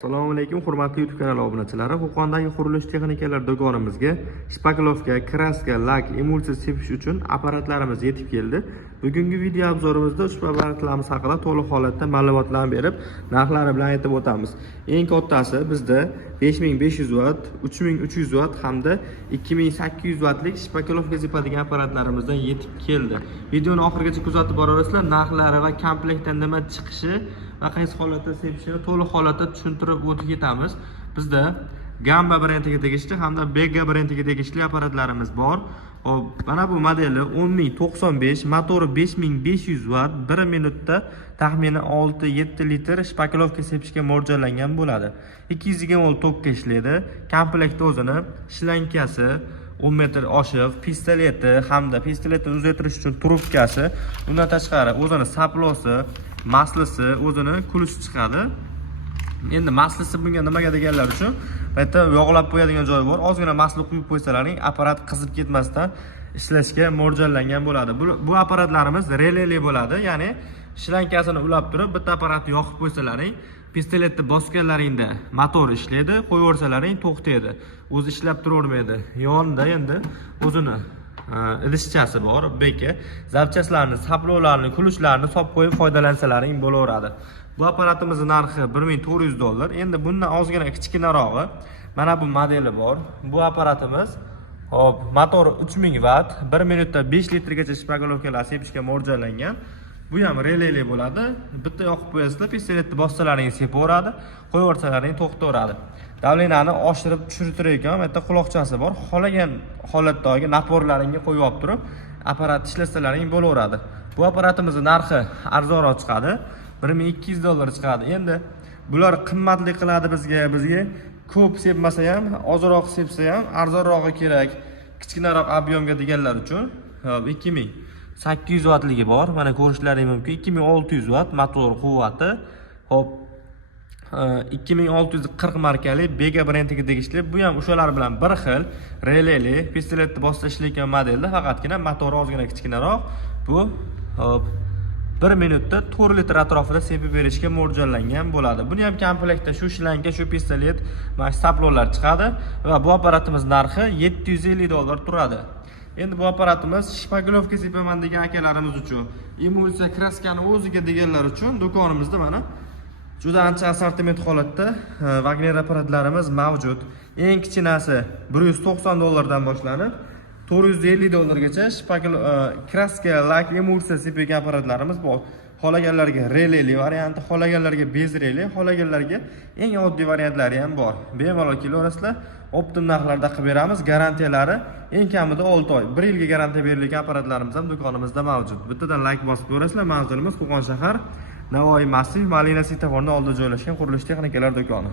Assalomu alaykum, hurmatli YouTube kanali obunachilari. Qo'qondagi qurilish texnikalari do'konimizga shpakilovka, kraska, lak, emulsiya sepish uchun apparatlarimiz yetib keldi. Bugungi video obzorimizda ushbu apparatlarimiz haqida to'liq holatda ma'lumotlarni berib, narxlari bilan aytib o'tamiz. Eng kattasi bizda 5500 watt, 3300 watt hamda 2800 wattlik shpakilovka sepadigan apparatlarimizdan yetib keldi. Videoni oxirigacha kuzatib boraverasizlar. Narxlari va komplektdan nima chiqishi va qaysi holatda sepishini to'liq holatda tushuntirib o'tib ketamiz. Bizda Gamba brendiga tegishli hamda Bega brendiga tegishli apparatlarimiz bor. Hop, mana bu modeli 10095, motori 5500 watt, 1 minutda taxminan 6-7 litr shpakilovka sepishga mo'ljallangan bo'ladi. 220 volt tokka ishlaydi. Komplekt o'zini shlankasi 10 metr oshiq, pistoleti hamda pistoletni uzaytirish uchun trubkasi, undan tashqari o'zini saplosi, maslisi, o'zini kulushi chiqadi. Endi maslisi bunga nimaga deganlar uchun, bu yerda yog'lab qo'yadigan joyi bor. Ozgina masli quyib qo'ysalaring, apparat qizib ketmasdan ishlashga mo'ljallangan bo'ladi. Bu apparatlarimiz releli bo'ladi, ya'ni shlankasini ulab turib, bitta apparatni yoqib qo'ysalaring, pistoletni bosganlaringda motor ishlaydi, qo'yaversalaring to'xtaydi. O'zi ishlab turavermaydi. Yonida endi o'zini idishchasi bor, beka. Zapchastlarni, saplovlarni, kulishlarini solib qo'yib foydalansalaring bo'laveradi. Bu apparatimizning narxi $1400. Endi bundan ozgina kichkinarog'i mana bu modeli bor. Bu apparatimiz hop, motori 3000 watt, 1 minutda 5 litrgacha shpakilovkalar sepishga mo'ljallangan. Bu ham releli bo'ladi. Bitta yoqib qo'yasizlar, pistoletni bossalaring sepaveradi, qo'yaversalaring to'xtaveradi. Davleniyani oshirib tushirib turadigan bu yerda quloqchasi bor. Xolagan holatdagi naporlaringga qo'yib olib turib, apparat ishlasalaring bo'laveradi. Bu apparatimizning narxi arzonroq chiqadi. $1200 chiqadi. Endi bular qimmatli qiladi bizga ko'p sepmasa ham, ozroq sepsa ham arzonrog'i kerak, kichkinaroq ob'yomga deganlar uchun 2800 wattligi bor. Mana ko'rishlaringiz mumkin. 2600 watt motor quvvati. Hop, 2640 markali Bega brendiga tegishli. Bu ham o'shalar bilan bir xil releli pistoletni bossa ishlaydigan modelda, faqatgina motori ozgina kichkinaroq. Bu hop 1 minutda 4 litr atrofida sepib berishga mo'ljallangan bo'ladi. Buni ham komplektda shu shlanka, shu pistolet, mana saplovlar chiqadi va bu apparatimiz narxi $750 turadi. Endi bu apparatimiz shpakilovka sepaman degan akalarimiz uchun, emulsiya kraskani o'ziga deganlar uchun do'konimizda mana juda ancha assortiment holatda Wagner apparatlarimiz mavjud. Eng kichkinasi $190 dan boshlanib $450 gacha kraska, lak, emulsiya sepadigan apparatlarimiz bor. Xolaganlarga releli varianti, xolaganlarga bez reli, xolaganlarga eng oddiy variantlari ham bor. Bemalol kelaverasizlar, optim narxlarda qilib beramiz. Garantiyalari eng kamida 6 oy, 1 yilga garantiya berilgan apparatlarimiz ham do'konimizda mavjud. Bittadan like bosib ko'rasizlar. Manzilimiz Qo'qon shahar, Navoiy massiv, Malina svetoforning oldida joylashgan qurilish texnikalar do'koni.